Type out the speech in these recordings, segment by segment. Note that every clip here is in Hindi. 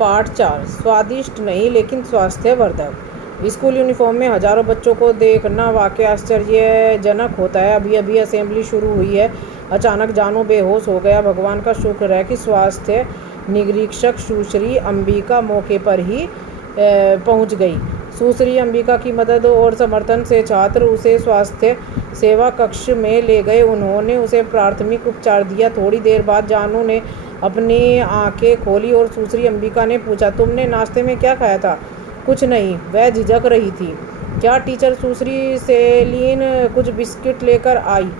पाठ 4 स्वादिष्ट नहीं लेकिन स्वास्थ्यवर्धक। स्कूल यूनिफॉर्म में हजारों बच्चों को देखना वाकई आश्चर्यजनक होता है। अभी अभी असेंबली शुरू हुई है, अचानक जानू बेहोश हो गया। भगवान का शुक्र है कि स्वास्थ्य निरीक्षक सुश्री अंबिका मौके पर ही पहुंच गई। सुश्री अंबिका की मदद और समर्थन से छात्र उसे स्वास्थ्य सेवा कक्ष में ले गए। उन्होंने उसे प्राथमिक उपचार दिया। थोड़ी देर बाद जानू ने अपनी आंखें खोली और सुश्री अंबिका ने पूछा, तुमने नाश्ते में क्या खाया था? कुछ नहीं, वह झिझक रही थी। क्या टीचर? सुश्री सेलिन कुछ बिस्किट लेकर आई।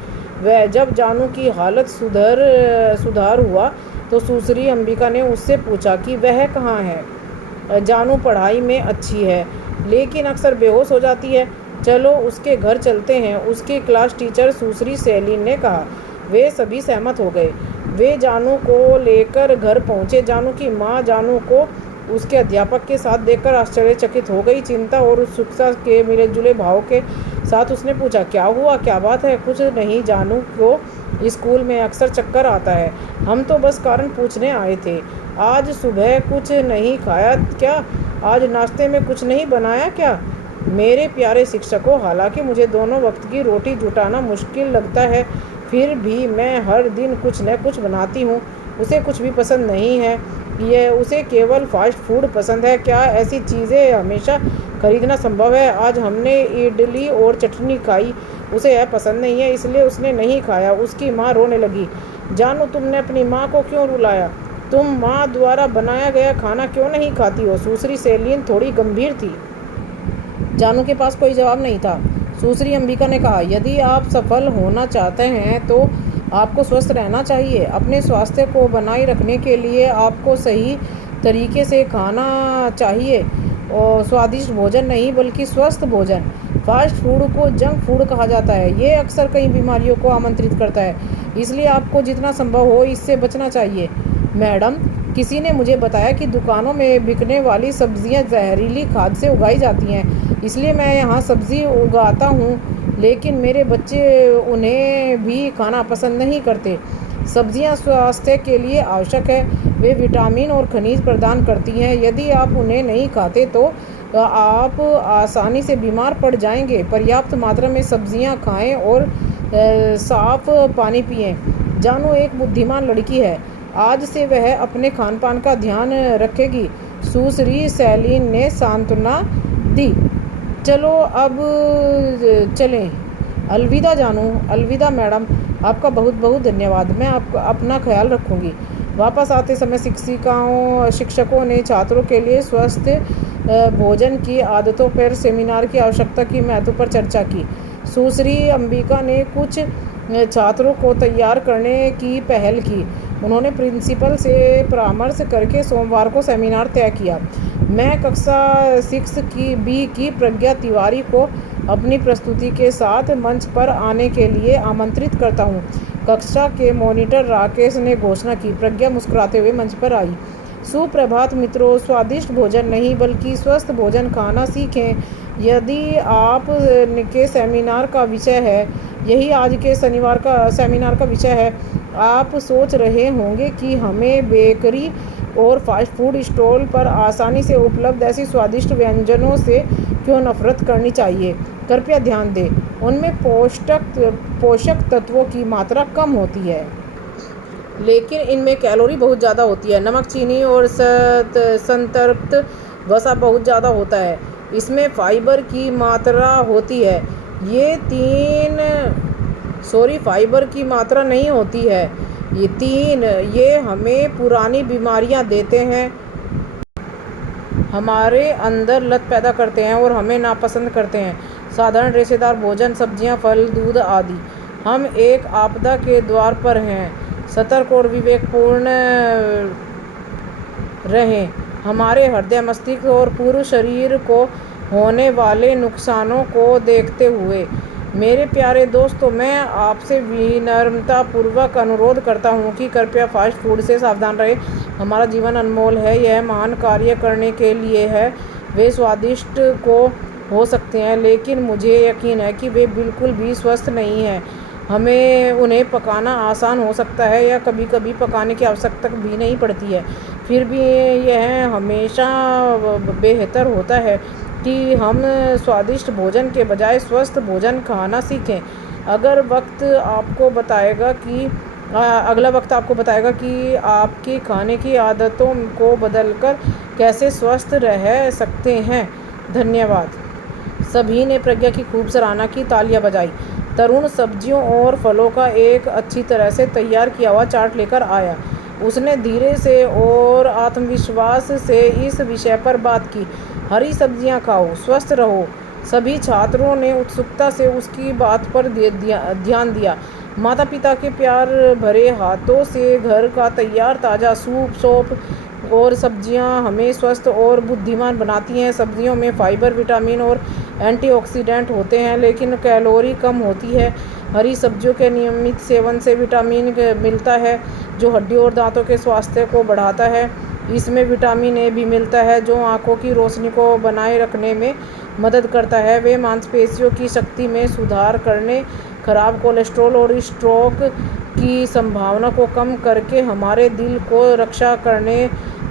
वह जब जानू की हालत सुधार हुआ तो सुश्री अंबिका ने उससे पूछा कि वह कहाँ है। जानू पढ़ाई में अच्छी है लेकिन अक्सर बेहोश हो जाती है। चलो उसके घर चलते हैं, उसकी क्लास टीचर सुश्री सेलिन ने कहा। वे सभी सहमत हो गए। वे जानू को लेकर घर पहुंचे। जानू की माँ जानू को उसके अध्यापक के साथ देखकर आश्चर्यचकित हो गई। चिंता और उत्सुकता के मिले जुले भाव के साथ उसने पूछा, क्या हुआ, क्या बात है? कुछ नहीं, जानू को स्कूल में अक्सर चक्कर आता है। हम तो बस कारण पूछने आए थे। आज सुबह कुछ नहीं खाया क्या? आज नाश्ते में कुछ नहीं बनाया क्या? मेरे प्यारे शिक्षकों, हालांकि मुझे दोनों वक्त की रोटी जुटाना मुश्किल लगता है, फिर भी मैं हर दिन कुछ न कुछ बनाती हूँ। उसे कुछ भी पसंद नहीं है, उसे केवल फास्ट फूड पसंद है। क्या ऐसी चीज़ें हमेशा खरीदना संभव है? आज हमने इडली और चटनी खाई, उसे यह पसंद नहीं है इसलिए उसने नहीं खाया। उसकी माँ रोने लगी। जानू, तुमने अपनी माँ को क्यों रुलाया? तुम माँ द्वारा बनाया गया खाना क्यों नहीं खाती हो? सुश्री सेलिन थोड़ी गंभीर थी। जानू के पास कोई जवाब नहीं था। सुश्री अंबिका ने कहा, यदि आप सफल होना चाहते हैं तो आपको स्वस्थ रहना चाहिए। अपने स्वास्थ्य को बनाए रखने के लिए आपको सही तरीके से खाना चाहिए और स्वादिष्ट भोजन नहीं बल्कि स्वस्थ भोजन। फास्ट फूड को जंक फूड कहा जाता है। ये अक्सर कई बीमारियों को आमंत्रित करता है, इसलिए आपको जितना संभव हो इससे बचना चाहिए। मैडम, किसी ने मुझे बताया कि दुकानों में बिकने वाली सब्जियां जहरीली खाद से उगाई जाती हैं, इसलिए मैं यहाँ सब्जी उगाता हूँ, लेकिन मेरे बच्चे उन्हें भी खाना पसंद नहीं करते। सब्जियां स्वास्थ्य के लिए आवश्यक है। वे विटामिन और खनिज प्रदान करती हैं। यदि आप उन्हें नहीं खाते तो आप आसानी से बीमार पड़ जाएंगे। पर्याप्त मात्रा में सब्जियां खाएं और साफ पानी पिएं। जानू एक बुद्धिमान लड़की है। आज से वह अपने खान पान का ध्यान रखेगी, सुश्री सेलिन ने सांत्वना दी। चलो अब चलें। अलविदा जानू। अलविदा मैडम, आपका बहुत बहुत धन्यवाद। मैं आपका अपना ख्याल रखूँगी। वापस आते समय शिक्षकों ने छात्रों के लिए स्वस्थ भोजन की आदतों पर सेमिनार की आवश्यकता की महत्व पर चर्चा की। सुश्री अंबिका ने कुछ छात्रों को तैयार करने की पहल की। उन्होंने प्रिंसिपल से परामर्श करके सोमवार को सेमिनार तय किया। मैं कक्षा 6 की प्रज्ञा तिवारी को अपनी प्रस्तुति के साथ मंच पर आने के लिए आमंत्रित करता हूँ। कक्षा के मॉनिटर राकेश ने घोषणा की। प्रज्ञा मुस्कुराते हुए मंच पर आई। सुप्रभात मित्रों, स्वादिष्ट भोजन नहीं बल्कि स्वस्थ भोजन खाना सीखें, यदि आप के सेमिनार का विषय है। यही आज के सेमिनार का विषय है। आप सोच रहे होंगे कि हमें बेकरी और फास्ट फूड स्टॉल पर आसानी से उपलब्ध ऐसी स्वादिष्ट व्यंजनों से क्यों नफरत करनी चाहिए। कृपया ध्यान दें, उनमें पोषक तत्वों की मात्रा कम होती है, लेकिन इनमें कैलोरी बहुत ज़्यादा होती है। नमक, चीनी और संतृप्त वसा बहुत ज़्यादा होता है। इसमें फाइबर की मात्रा होती है। फाइबर की मात्रा नहीं होती है। ये हमें पुरानी बीमारियां देते हैं, हमारे अंदर लत पैदा करते हैं और हमें नापसंद करते हैं। साधारण रेशेदार भोजन, सब्जियां, फल, दूध आदि। हम एक आपदा के द्वार पर हैं। सतर्क और विवेकपूर्ण रहें। हमारे हृदय, मस्तिष्क और पूरे शरीर को होने वाले नुकसानों को देखते हुए मेरे प्यारे दोस्तों, मैं आपसे विनम्रतापूर्वक अनुरोध करता हूँ कि कृपया फास्ट फूड से सावधान रहें। हमारा जीवन अनमोल है, यह महान कार्य करने के लिए है। वे स्वादिष्ट हो सकते हैं, लेकिन मुझे यकीन है कि वे बिल्कुल भी स्वस्थ नहीं हैं। हमें उन्हें पकाना आसान हो सकता है या कभी कभी पकाने की आवश्यकता भी नहीं पड़ती है। फिर भी यह हमेशा बेहतर होता है कि हम स्वादिष्ट भोजन के बजाय स्वस्थ भोजन खाना सीखें। अगला वक्त आपको बताएगा कि आपकी खाने की आदतों को बदलकर कैसे स्वस्थ रह सकते हैं। धन्यवाद। सभी ने प्रज्ञा की खूब सराहना की, तालियां बजाई। तरुण सब्जियों और फलों का एक अच्छी तरह से तैयार किया हुआ चार्ट लेकर आया। उसने धीरे से और आत्मविश्वास से इस विषय पर बात की, हरी सब्जियां खाओ, स्वस्थ रहो। सभी छात्रों ने उत्सुकता से उसकी बात पर ध्यान दिया। माता पिता के प्यार भरे हाथों से घर का तैयार ताज़ा सूप, सौंफ और सब्जियां हमें स्वस्थ और बुद्धिमान बनाती हैं। सब्जियों में फाइबर, विटामिन और एंटीऑक्सीडेंट होते हैं, लेकिन कैलोरी कम होती है। हरी सब्जियों के नियमित सेवन से विटामिन मिलता है, जो हड्डियों और दांतों के स्वास्थ्य को बढ़ाता है। इसमें विटामिन ए भी मिलता है, जो आँखों की रोशनी को बनाए रखने में मदद करता है। वे मांसपेशियों की शक्ति में सुधार करने, खराब कोलेस्ट्रॉल और स्ट्रोक की संभावना को कम करके हमारे दिल को रक्षा करने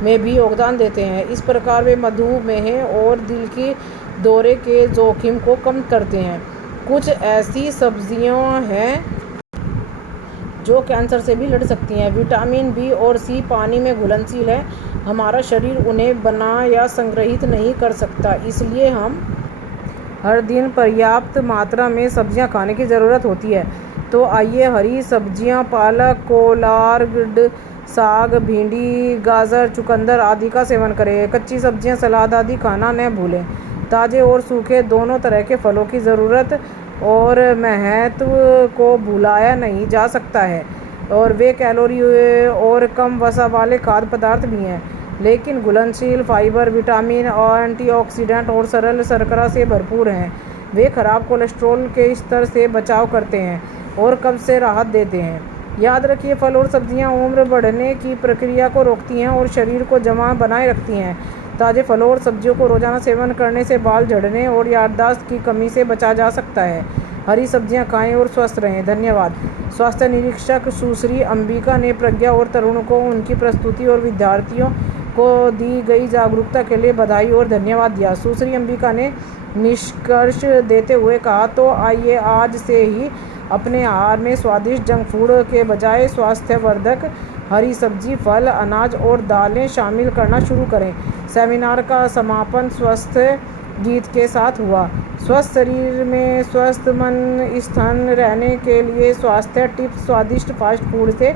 में भी योगदान देते हैं। इस प्रकार वे मधुमेह और दिल की दौरे के जोखिम को कम करते हैं। कुछ ऐसी सब्जियां हैं जो कैंसर से भी लड़ सकती हैं। विटामिन बी और सी पानी में घुलनशील है, हमारा शरीर उन्हें बना या संग्रहित नहीं कर सकता, इसलिए हम हर दिन पर्याप्त मात्रा में सब्जियां खाने की ज़रूरत होती है। तो आइए हरी सब्जियां पालक, कोलार्ड, साग, भिंडी, गाजर, चुकंदर आदि का सेवन करें। कच्ची सब्जियां, सलाद आदि खाना न भूलें। ताज़े और सूखे दोनों तरह के फलों की ज़रूरत और महत्व को भुलाया नहीं जा सकता है, और वे कैलोरी और कम वसा वाले खाद्य पदार्थ भी हैं, लेकिन घुलनशील, फाइबर, विटामिन और एंटीऑक्सीडेंट और सरल शर्करा से भरपूर हैं। वे खराब कोलेस्ट्रॉल के स्तर से बचाव करते हैं और कब्ज से राहत देते हैं। याद रखिए, फल और सब्जियां उम्र बढ़ने की प्रक्रिया को रोकती हैं और शरीर को जमा बनाए रखती हैं। ताज़े फलों और सब्जियों को रोजाना सेवन करने से बाल झड़ने और याददाश्त की कमी से बचा जा सकता है। हरी सब्जियां खाएं और स्वस्थ रहें। धन्यवाद। स्वास्थ्य निरीक्षक सुश्री अंबिका ने प्रज्ञा और तरुण को उनकी प्रस्तुति और विद्यार्थियों को दी गई जागरूकता के लिए बधाई और धन्यवाद दिया। सुश्री अंबिका ने निष्कर्ष देते हुए कहा, तो आइए आज से ही अपने आहार में स्वादिष्ट जंक फूड के बजाय स्वास्थ्यवर्धक हरी सब्जी, फल, अनाज और दालें शामिल करना शुरू करें। सेमिनार का समापन स्वस्थ गीत के साथ हुआ। स्वस्थ शरीर में स्वस्थ मन स्थान रहने के लिए स्वास्थ्य टिप्स। स्वादिष्ट फास्ट फूड से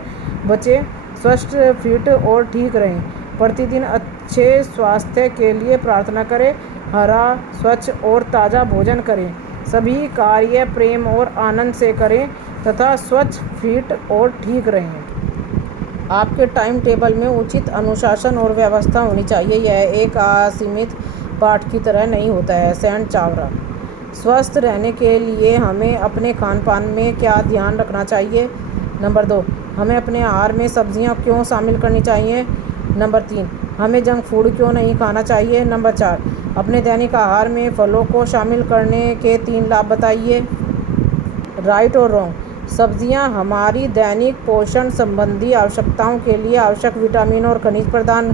बचें, स्वस्थ, फिट और ठीक रहें। प्रतिदिन अच्छे स्वास्थ्य के लिए प्रार्थना करें। हरा, स्वच्छ और ताज़ा भोजन करें। सभी कार्य प्रेम और आनंद से करें तथा स्वच्छ, फिट और ठीक रहें। आपके टाइम टेबल में उचित अनुशासन और व्यवस्था होनी चाहिए। यह एक असीमित पाठ की तरह नहीं होता है। सेंट चावरा। स्वस्थ रहने के लिए हमें अपने खान पान में क्या ध्यान रखना चाहिए? नंबर 2, हमें अपने आहार में सब्जियां क्यों शामिल करनी चाहिए? नंबर 3, हमें जंक फूड क्यों नहीं खाना चाहिए? नंबर 4, अपने दैनिक आहार में फलों को शामिल करने के 3 लाभ बताइए। राइट और रॉन्ग। सब्जियां हमारी दैनिक पोषण संबंधी आवश्यकताओं के लिए आवश्यक विटामिन और खनिज प्रदान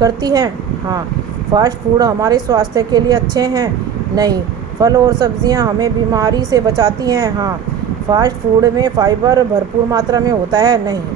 करती हैं। हाँ। फास्ट फूड हमारे स्वास्थ्य के लिए अच्छे हैं? नहीं। फल और सब्जियां हमें बीमारी से बचाती हैं? हाँ। फास्ट फूड में फाइबर भरपूर मात्रा में होता है? नहीं।